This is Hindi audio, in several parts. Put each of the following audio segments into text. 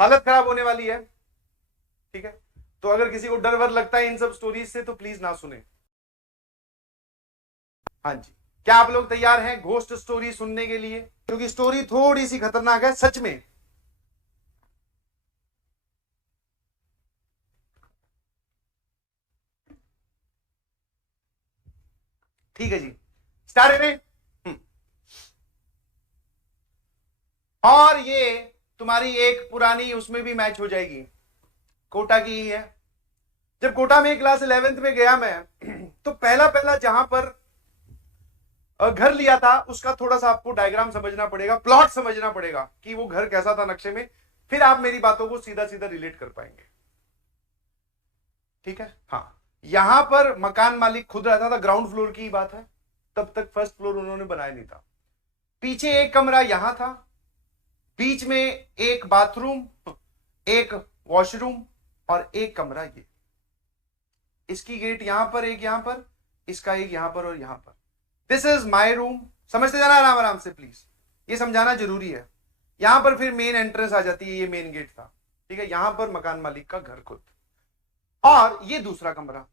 हालत खराब होने वाली है। ठीक है, तो अगर किसी को डर वर लगता है इन सब स्टोरीज से तो प्लीज ना सुने। हाँ जी, क्या आप लोग तैयार हैं घोस्ट स्टोरी सुनने के लिए? क्योंकि स्टोरी थोड़ी सी खतरनाक है सच में। ठीक है जी, स्टार्ट करें। और ये तुम्हारी एक पुरानी उसमें भी मैच हो जाएगी, कोटा की ही है। जब कोटा में क्लास 11th में गया मैं तो पहला पहला जहां पर घर लिया था उसका थोड़ा सा आपको डायग्राम समझना पड़ेगा, प्लॉट समझना पड़ेगा कि वो घर कैसा था नक्शे में, फिर आप मेरी बातों को सीधा सीधा रिलेट कर पाएंगे। ठीक है, हाँ, यहां पर मकान मालिक खुद रहता था, ग्राउंड फ्लोर की बात है, तब तक फर्स्ट फ्लोर उन्होंने बनाया नहीं था। पीछे एक कमरा यहां था, बीच में एक बाथरूम, एक वॉशरूम और एक कमरा ये। इसकी गेट यहां पर, एक यहां पर, इसका एक यहां पर और यहां पर। This is my room. समझते जाना आराम आराम से प्लीज, ये समझाना जरूरी है। यहां पर फिर मेन एंट्रेंस आ जाती है, ये मेन गेट था। ठीक है, यहां पर मकान मालिक का घर खुद, और ये दूसरा कमरा,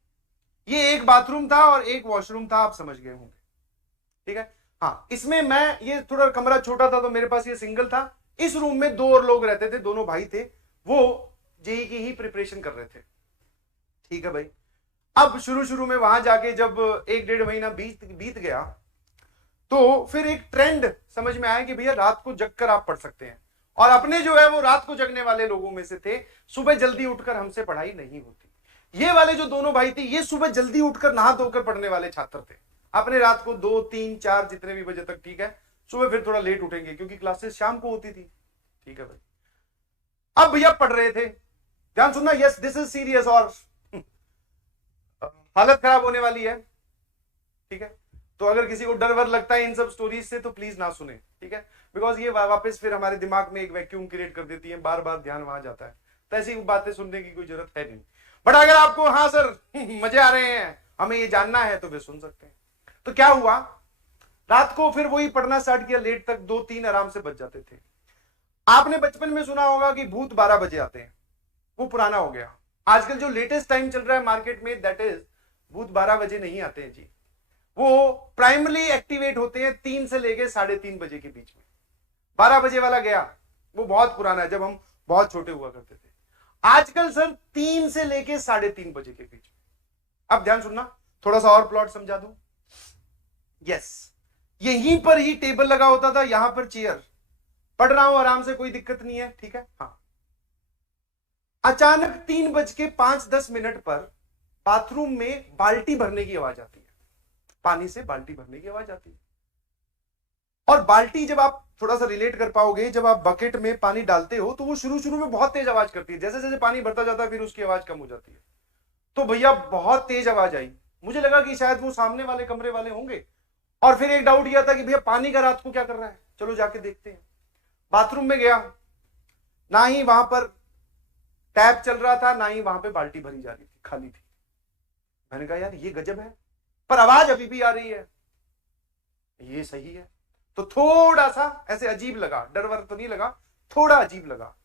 ये एक बाथरूम था और एक वॉशरूम था, आप समझ गए होंगे। ठीक है, हाँ, इसमें मैं, ये थोड़ा कमरा छोटा था तो मेरे पास ये सिंगल था। इस रूम में दो और लोग रहते थे, दोनों भाई थे, वो जेई की ही प्रिपरेशन कर रहे थे। ठीक है भाई, अब शुरू शुरू में वहां जाके जब 1-1.5 महीना बीत गया तो फिर एक ट्रेंड समझ में आया कि भैया रात को जगकर आप पढ़ सकते हैं, और अपने जो है वो रात को जगने वाले लोगों में से थे, सुबह जल्दी उठकर हमसे पढ़ाई नहीं होती। ये वाले जो दोनों भाई थे ये सुबह जल्दी उठकर नहा धोकर पढ़ने वाले छात्र थे, अपने रात को 2, 3, 4 जितने भी बजे तक, ठीक है, सुबह फिर थोड़ा लेट उठेंगे क्योंकि क्लासेस शाम को होती थी। ठीक है भाई, अब भैया पढ़ रहे थे, ध्यान सुनना, यस दिस इज सीरियस, और हालत खराब होने वाली है। ठीक है, तो अगर किसी को डर वर लगता है इन सब स्टोरीज से तो प्लीज ना सुने। ठीक है, बिकॉज ये वापस फिर हमारे दिमाग में एक वैक्यूम क्रिएट कर देती है, बार बार ध्यान वहां जाता है, तो ऐसी बातें सुनने की कोई जरूरत है नहीं। बट अगर आपको हाँ सर मजे आ रहे हैं, हमें ये जानना है, तो फिर सुन सकते हैं। तो क्या हुआ, रात को फिर वही पढ़ना स्टार्ट किया, लेट तक 2-3 आराम से बच जाते थे। आपने बचपन में सुना होगा कि भूत 12 बजे आते हैं, वो पुराना हो गया। आजकल जो लेटेस्ट टाइम चल रहा है मार्केट में, दैट इज भूत 12 बजे नहीं आते हैं जी, वो प्राइमरी एक्टिवेट होते हैं 3 से लेके 3:30 बजे के बीच में। 12 बजे वाला गया, वो बहुत पुराना है, जब हम बहुत छोटे हुआ करते थे। आजकल सर 3 से लेके 3:30 बजे के बीच में। अब ध्यान सुनना, थोड़ा सा और प्लॉट समझा दूं। यस, यहीं पर ही टेबल लगा होता था, यहां पर चेयर, पढ़ रहा हूं आराम से, कोई दिक्कत नहीं है। ठीक है, हाँ, अचानक 3:05-10 पर बाथरूम में बाल्टी भरने की आवाज आती है, पानी से बाल्टी भरने की आवाज आती है। और बाल्टी, जब आप थोड़ा सा रिलेट कर पाओगे, जब आप बकेट में पानी डालते हो तो वो शुरू शुरू में बहुत तेज आवाज करती है, जैसे जैसे पानी भरता जाता है फिर उसकी आवाज कम हो जाती है। तो भैया बहुत तेज आवाज आई, मुझे लगा कि शायद वो सामने वाले कमरे वाले होंगे, और फिर एक डाउट यह था कि भैया पानी का रात को क्या कर रहा है, चलो जाके देखते हैं। बाथरूम में गया, ना ही वहां पर टैप चल रहा था, ना ही वहां पे बाल्टी भरी जा रही थी, खाली थी। मैंने कहा यार ये गजब है, पर आवाज अभी भी आ रही है, ये सही है। तो थोड़ा सा ऐसे अजीब लगा, डर वर तो नहीं लगा, थोड़ा अजीब लगा।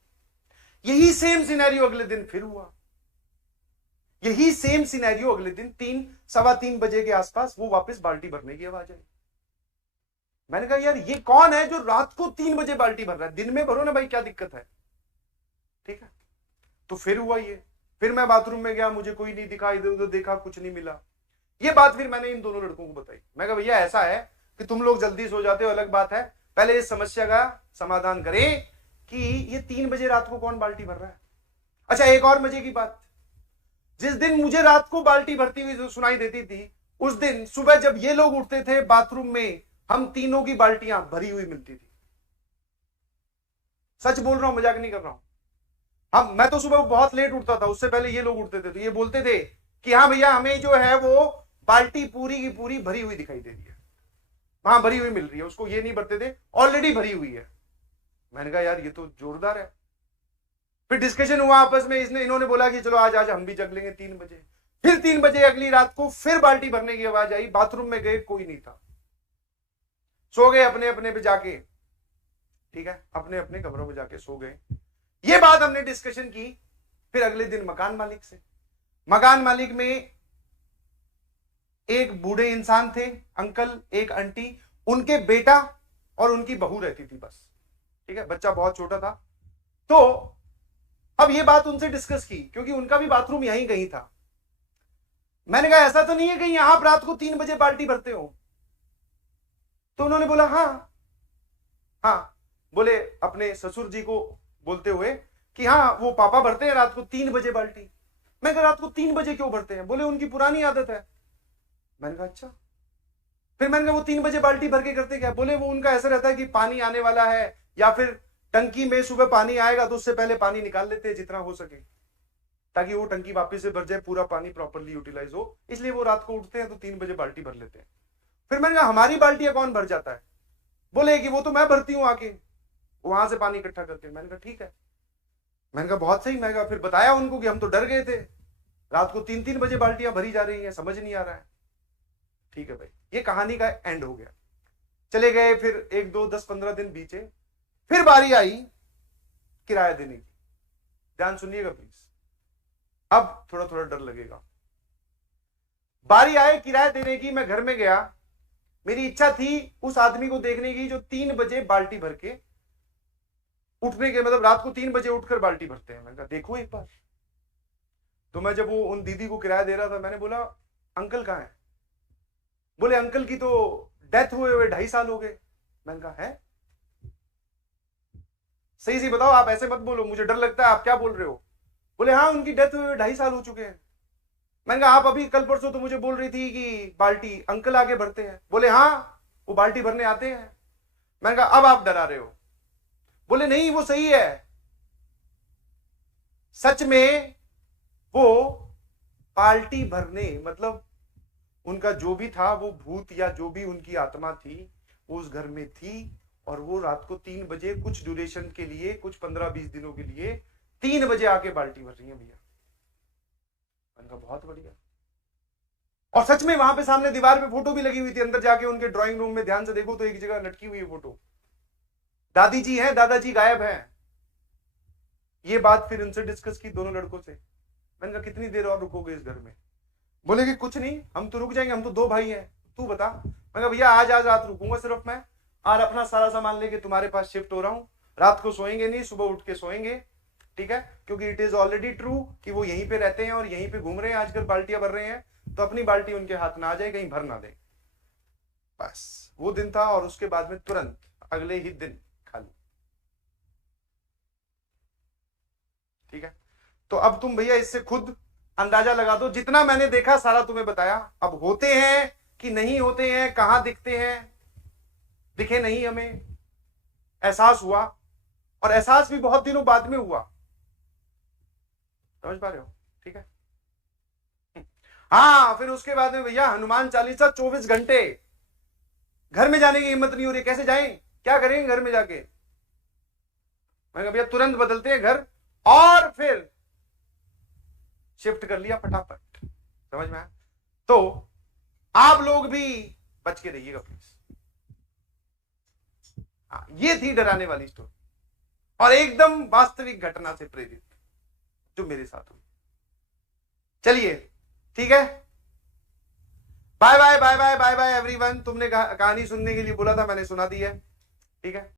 यही सेम सिनेरियो अगले दिन फिर हुआ, यही सेम सिनेरियो अगले दिन 3-3:15 बजे के आसपास, वो वापस बाल्टी भरने की आवाज आई। मैंने कहा यार ये कौन है जो रात को 3 बजे बाल्टी भर रहा है, दिन में भरो ना भाई, क्या दिक्कत है। ठीक है, तो फिर हुआ ये, फिर मैं बाथरूम में गया, मुझे कोई नहीं दिखा, इधर उधर देखा, कुछ नहीं मिला। ये बात फिर मैंने इन दोनों लड़कों को बताई। मैं कहा भैया ऐसा है कि तुम लोग जल्दी सो जाते हो अलग बात है, पहले इस समस्या का समाधान करें कि ये 3 बजे रात को कौन बाल्टी भर रहा है। अच्छा, एक और मजे की बात, जिस दिन मुझे रात को बाल्टी भरती हुई सुनाई देती थी, उस दिन सुबह जब ये लोग उठते थे बाथरूम में, हम तीनों की बाल्टियां भरी हुई मिलती थी। सच बोल रहा हूं, मजाक नहीं कर रहा हूं। मैं तो सुबह बहुत लेट उठता था, उससे पहले ये लोग उठते थे, तो ये बोलते थे कि हाँ भैया हमें जो है वो बाल्टी पूरी की पूरी भरी हुई दिखाई दे रही है, वहां भरी हुई मिल रही है। उसको ये नहीं भरते थे, ऑलरेडी भरी हुई है। मैंने कहा यार ये तो जोरदार है। फिर डिस्कशन हुआ आपस में, इन्होंने बोला कि चलो आज हम भी जग लेंगे 3 बजे। फिर 3 बजे अगली रात को फिर बाल्टी भरने की आवाज आई, बाथरूम में गए, कोई नहीं था, सो गए अपने अपने पे जाके। ठीक है, अपने अपने कमरों में जाके सो गए। ये बात हमने डिस्कशन की। फिर अगले दिन मकान मालिक से, मकान मालिक में एक बूढ़े इंसान थे, अंकल, एक आंटी, उनके बेटा और उनकी बहू रहती थी बस, ठीक है, बच्चा बहुत छोटा था। तो अब ये बात उनसे डिस्कस की, क्योंकि उनका भी बाथरूम यहीं कहीं था। मैंने कहा ऐसा तो नहीं है कहीं आप रात को 3 बजे बाल्टी भरते हो? तो उन्होंने बोला हाँ हाँ, बोले अपने ससुर जी को बोलते हुए कि हाँ वो पापा भरते हैं रात को 3 बजे बाल्टी। मैं कहा रात को 3 बजे क्यों भरते हैं? बोले उनकी पुरानी आदत है। मैंने कहा अच्छा। फिर मैंने कहा वो 3 बजे बाल्टी भर के करते क्या? बोले वो उनका ऐसा रहता है कि पानी आने वाला है, या फिर टंकी में सुबह पानी आएगा तो उससे पहले पानी निकाल लेते हैं जितना हो सके, ताकि वो टंकी वापस से भर जाए, पूरा पानी प्रॉपर्ली यूटिलाइज हो, इसलिए वो रात को उठते हैं तो 3 बजे बाल्टी भर लेते हैं। फिर मैंने कहा हमारी बाल्टियां कौन भर जाता है? बोले कि वो तो मैं भरती हूँ आके वहां से पानी इकट्ठा करके। मैंने कहा ठीक है। मैंने कहा बहुत सही। मैं कहा फिर बताया उनको कि हम तो डर गए थे, रात को 3-3 बजे बाल्टियां भरी जा रही हैं, समझ नहीं आ रहा है। ठीक है भाई, ये कहानी का एंड हो गया। चले गए, फिर 1, 2, 10, 15 दिन बीते, फिर बारी आई किराया देने की। ध्यान सुनिएगा प्लीज, अब थोड़ा थोड़ा डर लगेगा। बारी आए किराया देने की, मैं घर में गया, मेरी इच्छा थी उस आदमी को देखने की जो 3 बजे बाल्टी भर के उठने के, मतलब रात को 3 बजे उठकर बाल्टी भरते हैं। मैंने कहा देखो एक बार। तो मैं जब वो उन दीदी को किराया दे रहा था, मैंने बोला अंकल कहाँ है? बोले अंकल की तो डेथ हुए 2.5 साल हो गए। मैंने कहा है? सही से बताओ, आप ऐसे मत बोलो, मुझे डर लगता है, आप क्या बोल रहे हो? बोले हाँ उनकी डेथ हुए 2.5 साल हो चुके हैं। मैंने कहा आप अभी कल परसों तो मुझे बोल रही थी कि बाल्टी अंकल आगे भरते हैं। बोले हाँ वो बाल्टी भरने आते हैं। मैंने कहा अब आप डरा रहे हो। बोले नहीं वो सही है, सच में वो बाल्टी भरने, मतलब उनका जो भी था वो भूत या जो भी उनकी आत्मा थी वो उस घर में थी, और वो रात को 3 बजे कुछ ड्यूरेशन के लिए, कुछ 15-20 दिनों के लिए 3 बजे आके बाल्टी भर रही है भैया। मैंने कहा बहुत बढ़िया। और सच में वहां पे सामने दीवार पे फोटो भी लगी हुई थी, अंदर जाके उनके ड्राइंग रूम में ध्यान से देखो तो एक जगह लटकी हुई है फोटो, दादी जी हैं, दादाजी गायब हैं। ये बात फिर उनसे डिस्कस की दोनों लड़कों से। मैंने कहा कितनी देर और रुकोगे इस घर में? बोले कि कुछ नहीं, हम तो रुक जाएंगे, हम तो 2 भाई हैं, तू बता। मैंने कहा भैया आज रात रुकूंगा सिर्फ मैं, और अपना सारा सामान लेके तुम्हारे पास शिफ्ट हो रहा हूं, रात को सोएंगे नहीं, सुबह उठ के सोएंगे, ठीक है? क्योंकि इट इज ऑलरेडी ट्रू कि वो यहीं पे रहते हैं और यहीं पे घूम रहे हैं आजकल, बाल्टियां भर रहे हैं, तो अपनी बाल्टी उनके हाथ में आ जाए, कहीं भर ना दे। बस वो दिन था, और उसके बाद में तुरंत अगले ही दिन खाली। ठीक है, तो अब तुम भैया इससे खुद अंदाजा लगा दो, जितना मैंने देखा सारा तुम्हें बताया। अब होते हैं कि नहीं होते हैं, कहां दिखते हैं, दिखे नहीं, हमें एहसास हुआ, और एहसास भी बहुत दिनों बाद में हुआ। समझ पा रहे हो? ठीक है। हाँ, फिर उसके बाद में भैया हनुमान चालीसा 24 घंटे, घर में जाने की हिम्मत नहीं हो रही, कैसे जाएं, क्या करेंगे घर में जाके? मैं भैया तुरंत बदलते हैं घर, और फिर शिफ्ट कर लिया फटाफट। समझ में आया? तो आप लोग भी बच के रहिएगा प्लीज। हाँ, ये थी डराने वाली स्टोरी, और एकदम वास्तविक घटना से प्रेरित जो मेरे साथ हुई। चलिए ठीक है, bye bye bye bye bye bye everyone. तुमने कहानी सुनने के लिए बोला था, मैंने सुना दी है, ठीक है।